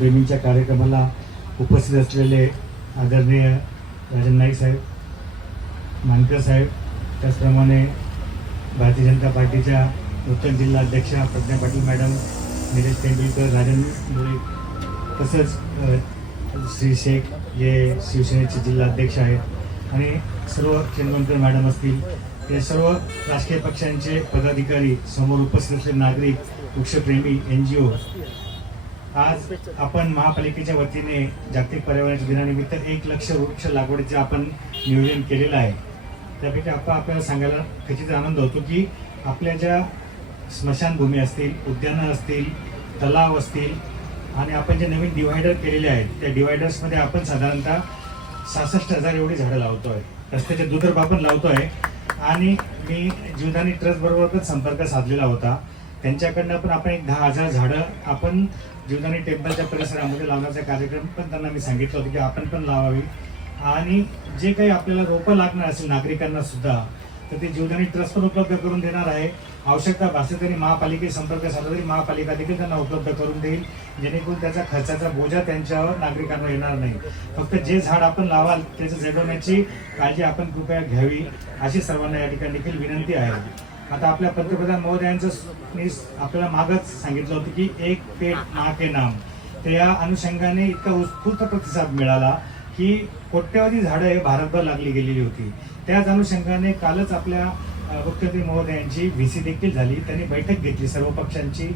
वृक्षप्रेमींच्या कार्यक्रमाला उपस्थित असलेले आदरणीय राजन नाईक साहेब मानकर साहेब त्याचप्रमाणे भारतीय जनता पार्टीच्या उत्तर जिल्हा अध्यक्षा प्रज्ञा पाटील मॅडम निलेश तेंडुलकर राजन मुळे तसंच श्री शेख जे शिवसेनेचे जिल्हा अध्यक्ष आहेत आणि सर्व चंदवनकर मॅडम असतील या सर्व राजकीय पक्षांचे पदाधिकारी समोर उपस्थित असलेले नागरिक वृक्षप्रेमी एन जी ओ आज आपण महापालिकेच्या वतीने जागतिक पर्यावरणाच्या दिनानिमित्त एक लक्ष वृक्ष लागवडीचे आपण नियोजन केलेलं आहे त्यापैकी आपण आपल्याला सांगायला खचित आनंद होतो की आपल्या ज्या स्मशानभूमी असतील उद्यानं असतील तलाव असतील आणि आपण जे नवीन डिवायडर केलेले आहेत त्या डिवायडर्समध्ये आपण साधारणतः सहासष्ट हजार एवढी झाडं लावतो आहे रस्त्याच्या दुतर्फ आपण लावतो आहे आणि मी जीवदानी ट्रस्टबरोबरच संपर्क साधलेला होता. त्यांच्याकडनं पण आपण एक दहा हजार झाडं आपण जीवनाने टेम्पलच्या परिसरामध्ये लावण्याचा कार्यक्रम पण त्यांना मी सांगितलं होतं की आपण पण लावावी. आणि जे काही आपल्याला रोपं लागणार असेल नागरिकांना सुद्धा तर ते जीवदानी ट्रस्ट पण उपलब्ध करून देणार आहे. आवश्यकता भासली तरी महापालिके संपर्क साधला तरी महापालिका देखील त्यांना उपलब्ध करून देईल. जेणेकरून त्याचा खर्चाचा बोजा त्यांच्यावर नागरिकांना येणार नाही. फक्त जे झाड आपण लावाल त्याचं जगवण्याची काळजी आपण कृपया घ्यावी अशी सर्वांना या ठिकाणी देखील विनंती आहे. आता आपल्या पंतप्रधान महोदयांचं मी आपल्याला मागच सांगितलं होतं की एक पेट मा के नाम. तर या अनुषंगाने इतका उत्स्फूर्त प्रतिसाद मिळाला की कोट्यवधी झाडं हे भारतभर लागली गेलेली होती. त्याच अनुषंगाने कालच आपल्या मुख्यमंत्री महोदयांची व्ही सी देखील झाली. त्यांनी बैठक घेतली सर्व पक्षांची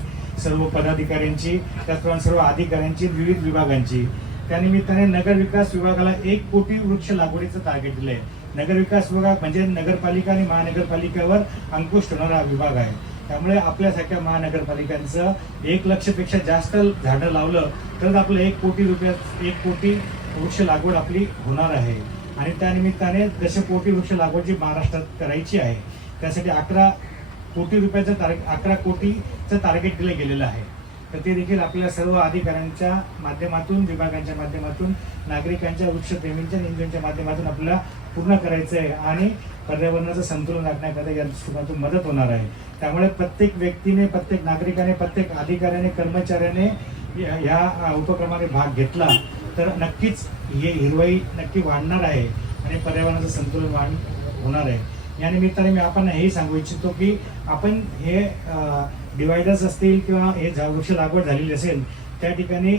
सर्व पदाधिकाऱ्यांची त्याचप्रमाणे सर्व अधिकाऱ्यांची विविध विभागांची. त्यानिमित्ताने नगर विकास विभागाला एक कोटी वृक्ष लागवडीचं टार्गेट दिलंय. नगर विकास विभाग म्हणजे नगरपालिका आणि महानगरपालिकेवर अंकुश ठेवणारा विभाग आहे. त्यामुळे आपल्यासारख्या महानगरपालिकांचं एक लक्षपेक्षा जास्त झाडं लावलं तर आपलं एक कोटी रुपया एक कोटी वृक्ष लागवड आपली होणार आहे. आणि त्यानिमित्ताने दशकोटी वृक्ष लागवड जी महाराष्ट्रात करायची आहे त्यासाठी अकरा कोटी रुपयाचं टार्गे अकरा कोटीचं टार्गेट दिलं गेलेलं आहे. तर ते देखील आपल्या सर्व अधिकाऱ्यांच्या माध्यमातून विभागांच्या माध्यमातून नागरिकांच्या वृक्षप्रेमींच्या नियोजनच्या माध्यमातून आपल्याला पूर्ण करायचं आहे आणि पर्यावरणाचं संतुलन राखण्याकरता या दृष्टिकोनातून मदत होणार आहे. त्यामुळे प्रत्येक व्यक्तीने प्रत्येक नागरिकाने प्रत्येक अधिकाऱ्याने कर्मचाऱ्याने या उपक्रमाने भाग घेतला तर नक्कीच हे हिरवाई नक्की वाढणार आहे आणि पर्यावरणाचं संतुलन वाढ होणार आहे. या निमित्ताने मी आपण हेही सांगू इच्छितो की आपण हे डिवायडर्स असतील किंवा हे झा- वृक्ष लागवड झालेली असेल त्या ठिकाणी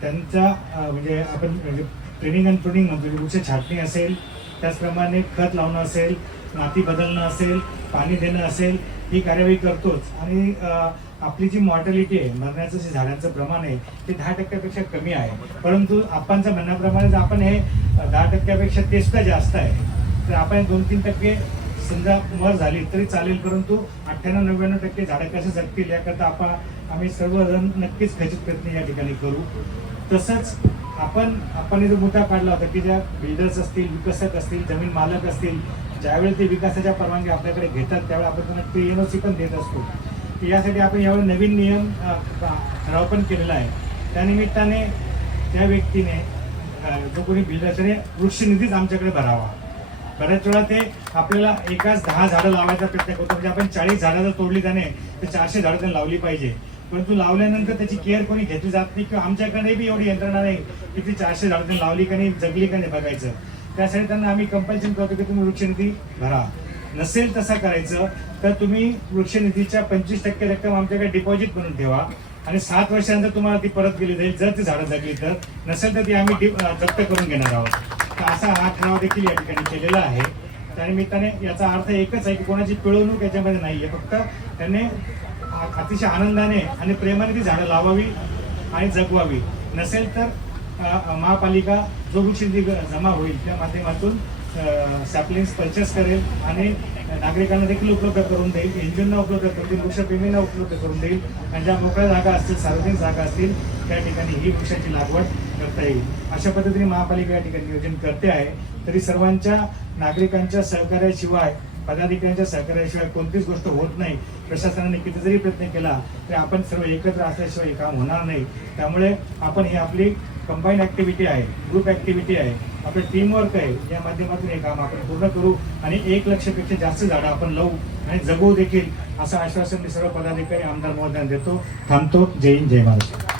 त्यांचा म्हणजे आपण म्हणजे ट्रेनिंग अँड प्रुनिंग म्हणतो वृक्ष छाटणी असेल त्याचप्रमाणे खत लावणं असेल माती बदलणं असेल पाणी देणं असेल ही कार्यवाही करतोच. आणि आपली जी मॉर्टॅलिटी आहे मरण्याचं जे झाडांचं प्रमाण आहे ते दहा टक्क्यापेक्षा कमी आहे. परंतु आपणच्या म्हणण्याप्रमाणे जर आपण हे दहा टक्क्यापेक्षा ते जास्त आहे तर आपण दोन तीन टक्के समजा मर झाली तरी चालेल परंतु अठ्ठ्याण्णव नव्याण्णव टक्के झाडं कसे जगतील याकरता आपण आम्ही सर्वजण नक्कीच खचित प्रयत्न या ठिकाणी करू. तसंच आपण आपण जो मुद्दा काढला होता की ज्या बिल्डर्स असतील विकसक असतील जमीन मालक असतील ज्यावेळी ते विकासाच्या परवानगी आपल्याकडे घेतात त्यावेळी आपण त्यांना पी एन ओ सी पण देत असतो. यासाठी आपण यावेळी नवीन नियम ठराव पण केलेला आहे. त्यानिमित्ताने त्या व्यक्तीने जो कोणी बिल्डर त्याने वृक्षनिधीच आमच्याकडे भरावा. बऱ्याच वेळा ते आपल्याला एकाच दहा झाडं लावायचा प्रयत्न करतो. म्हणजे आपण चाळीस झाडं जर तोडली जाणे तर चारशे झाडं त्याने लावली पाहिजे. परंतु लावल्यानंतर त्याची केअर कोणी घेतली जात नाही किंवा आमच्याकडे बी एवढी यंत्रणा नाही की ती चारशे झाडं त्यांनी लावली का नाही जगली का नाही बघायचं. त्यासाठी त्यांना आम्ही कंपल्शन करतो की तुम्ही वृक्षनिधी भरा. नसेल तसं करायचं तर तुम्ही वृक्षनिधीच्या पंचवीस टक्के रक्कम आमच्याकडे डिपॉझिट म्हणून ठेवा. आणि सात वर्षानंतर तुम्हाला ती परत गेली जाईल जर ती झाडं जगली तर. नसेल तर ती आम्ही जप्त करून घेणार आहोत. असा हा ठराव देखील या ठिकाणी केलेला आहे. त्यानिमित्ताने याचा अर्थ एकच आहे की कोणाची पिळवणूक याच्यामध्ये नाही आहे. फक्त त्यांनी अतिशय आनंदाने आणि प्रेमाने ती झाडं लावावी आणि जगवावी. नसेल तर महापालिका जो वृक्षनिधी जमा होईल त्या माध्यमातून सॅपलिंग्स परचेस करेल आणि नागरिकांना देखील उपलब्ध करून देईल एनजीओना उपलब्ध करून देईल वृक्षप्रेमींना उपलब्ध करून देईल आणि ज्या मोकळ्या जागा असतील सार्वजनिक जागा असतील त्या ठिकाणी ही वृक्षाची लागवड करता येईल. अशा पद्धतीने महापालिका या ठिकाणी नियोजन करते आहे. तरी सर्वांच्या नागरिकांच्या सहकार्याशिवाय पदाधिकाऱ्यांच्या सहकार्याशिवाय कोणतीच गोष्ट होत नाही. प्रशासनाने किती जरी प्रयत्न केला तरी आपण सर्व एकत्र असल्याशिवाय काम होणार नाही. त्यामुळे आपण ही आपली कंबाईन ऍक्टिव्हिटी आहे ग्रुप ऍक्टिव्हिटी आहे आपलं टीमवर्क आहे या माध्यमातून हे काम आपण पूर्ण करू आणि एक लक्षपेक्षा जास्त झाडं आपण लावू आणि जगवू देखील असं आश्वासन मी सर्व पदाधिकारी आमदार महोदयांना देतो. थांबतो. जय हिंद जय महाराष्ट्र.